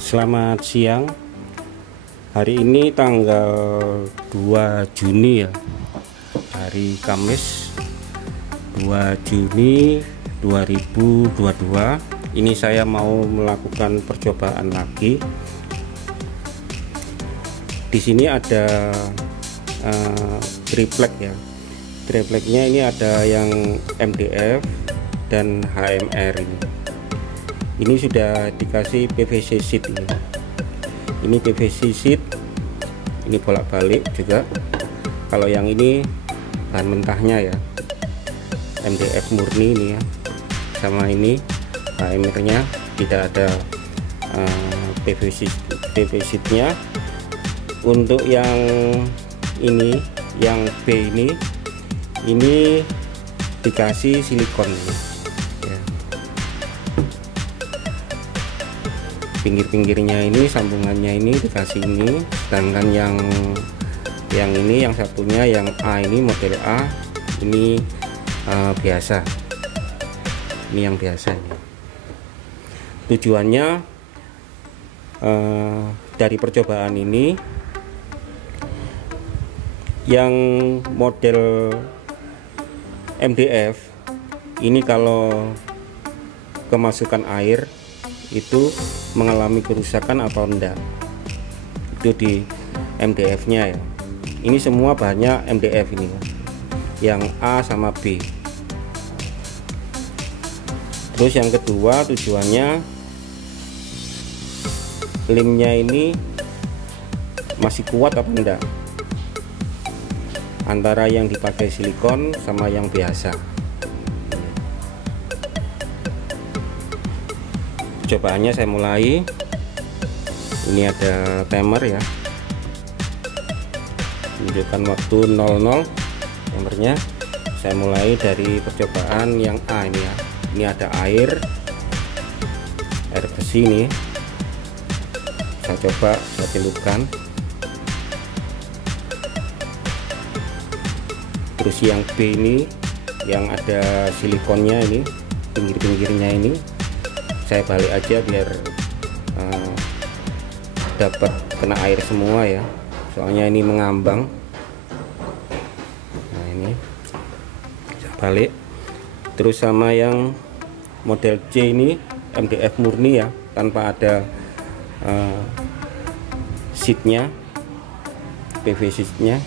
Selamat siang. Hari ini tanggal 2 Juni ya. Hari Kamis 2 Juni 2022. Ini saya mau melakukan percobaan lagi. Di sini ada triplek ya. Tripleknya ini ada yang MDF dan HMR ini. Ini sudah dikasih PVC sheet ini. Ini PVC sheet. Ini bolak-balik juga. Kalau yang ini bahan mentahnya ya. MDF murni ini ya. Sama ini HMR-nya tidak ada PVC sheet-nya. Untuk yang ini, yang B ini dikasih silikon ini. Pinggir-pinggirnya ini, sambungannya ini dikasih ini, sedangkan yang ini, yang satunya yang A ini, model A ini biasa. Ini yang biasa ini. Tujuannya dari percobaan ini, yang model MDF ini kalau kemasukan air itu mengalami kerusakan atau enggak, itu di MDF nya ya. Ini semua bahannya MDF ini ya, yang A sama B. Terus yang kedua, tujuannya lemnya ini masih kuat apa enggak, antara yang dipakai silikon sama yang biasa. Cobaannya saya mulai. Ini ada timer ya, menunjukkan waktu 00 timernya. Saya mulai dari percobaan yang A ini ya. Ini ada air besi ini, saya coba, saya celupkan. Terus yang B ini, yang ada silikonnya ini, pinggir-pinggirnya ini, saya balik aja biar dapat kena air semua ya, soalnya ini mengambang. Nah ini saya balik. Terus sama yang model C ini MDF murni ya, tanpa ada sheetnya, PVC sheetnya.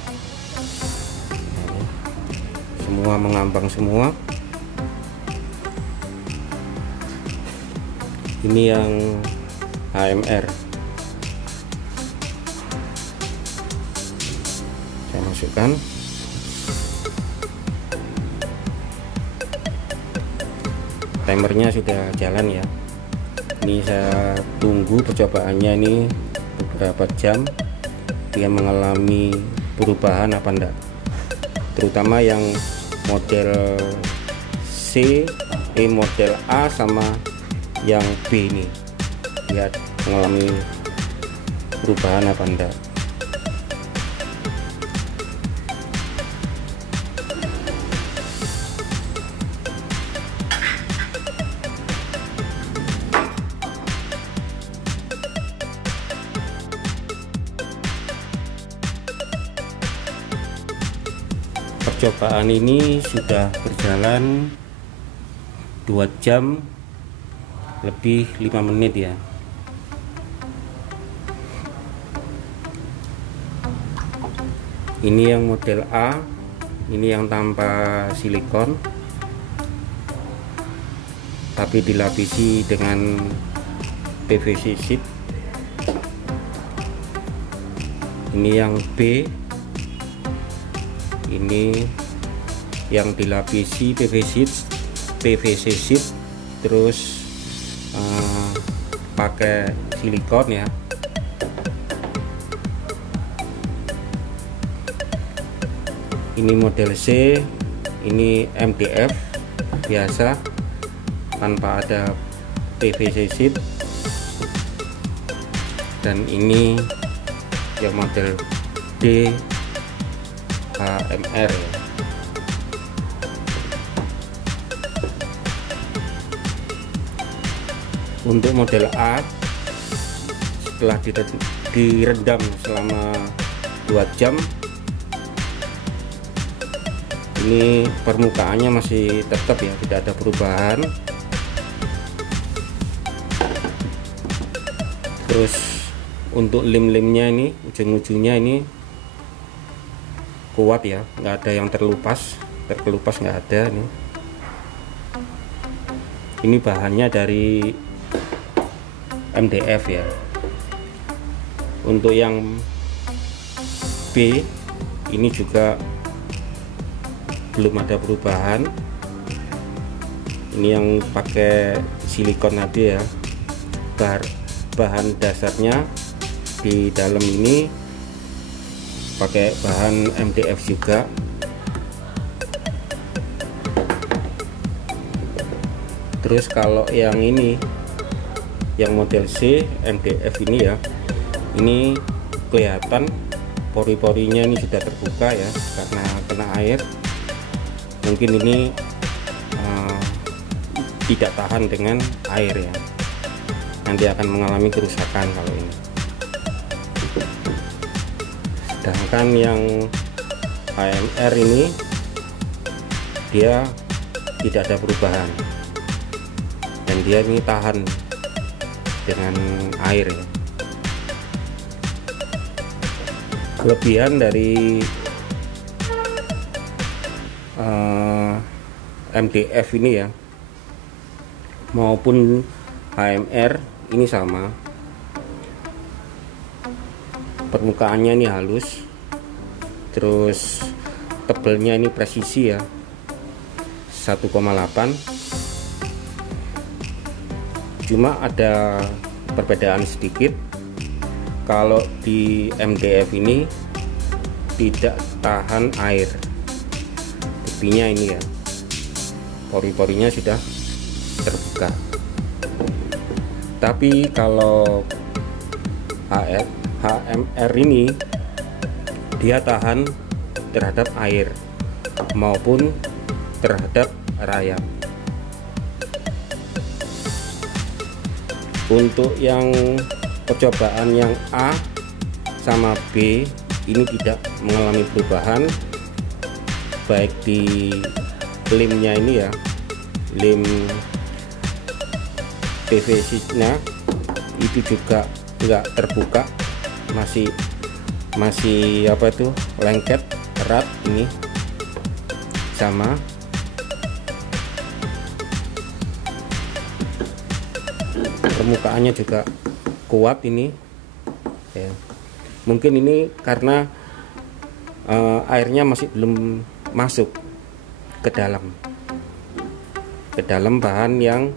Semua mengambang semua. Ini yang HMR. Saya masukkan. Timernya sudah jalan ya. Ini saya tunggu percobaannya ini beberapa jam, dia mengalami perubahan apa enggak. Terutama yang model C, model A sama yang B ini, lihat mengalami perubahan apa enggak. Percobaan ini sudah berjalan 2 jam lebih 5 menit ya. Ini yang model A, ini yang tanpa silikon tapi dilapisi dengan PVC sheet. Ini yang B, ini yang dilapisi PVC sheet terus pakai silikon ya. Ini model C, ini MDF biasa tanpa ada PVC sheet, dan ini yang model D HMR ya. Untuk model A setelah direndam selama 2 jam, ini permukaannya masih tetap ya, tidak ada perubahan. Terus untuk lem-lemnya ini, ujung-ujungnya ini kuat ya, nggak ada yang terkelupas nggak ada nih. Ini bahannya dari MDF ya. Untuk yang B ini juga belum ada perubahan. Ini yang pakai silikon tadi ya. Bahan dasarnya di dalam ini pakai bahan MDF juga. Terus kalau yang ini, yang model C MDF ini ya, ini kelihatan pori-porinya ini sudah terbuka ya, karena kena air. Mungkin ini tidak tahan dengan air ya, nanti akan mengalami kerusakan kalau ini. Sedangkan yang HMR ini dia tidak ada perubahan, dan dia ini tahan dengan air ya. Kelebihan dari MDF ini ya maupun HMR ini sama, permukaannya ini halus, terus tebelnya ini presisi ya, 1,8. Cuma ada perbedaan sedikit, kalau di MDF ini tidak tahan air. Buktinya ini ya, pori-porinya sudah terbuka. Tapi kalau HMR ini dia tahan terhadap air maupun terhadap rayap. Untuk yang percobaan yang A sama B ini tidak mengalami perubahan, baik di lemnya ini ya, lem PVC-nya itu juga enggak terbuka, masih apa itu, lengket erat. Ini sama. Permukaannya juga kuat ini ya. Mungkin ini karena airnya masih belum masuk ke dalam bahan yang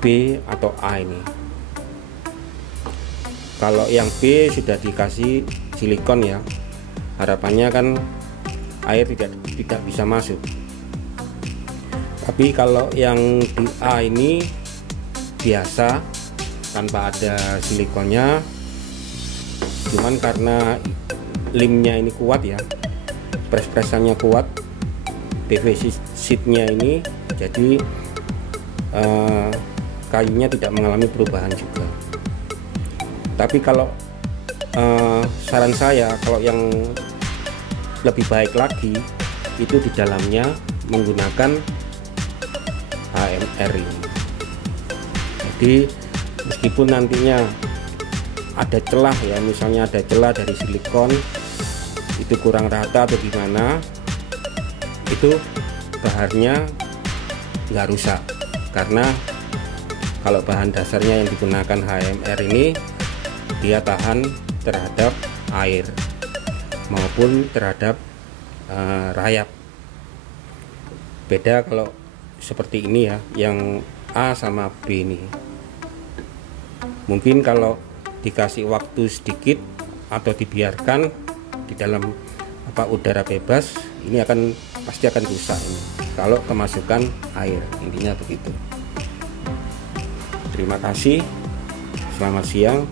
B atau A ini. Kalau yang B sudah dikasih silikon ya, harapannya kan air tidak bisa masuk. Tapi kalau yang di A ini biasa tanpa ada silikonnya, cuman karena lemnya ini kuat ya, pres-presannya kuat, PVC sheetnya ini, jadi kayunya tidak mengalami perubahan juga. Tapi kalau saran saya, kalau yang lebih baik lagi itu di dalamnya menggunakan HMR ini. Jadi meskipun nantinya ada celah ya, misalnya ada celah dari silikon itu kurang rata atau gimana, itu bahannya nggak rusak, karena kalau bahan dasarnya yang digunakan HMR ini dia tahan terhadap air maupun terhadap rayap. Beda kalau seperti ini ya, yang A sama B ini. Mungkin kalau dikasih waktu sedikit atau dibiarkan di dalam udara bebas, ini pasti akan rusak ini kalau kemasukan air, intinya begitu. Terima kasih, selamat siang.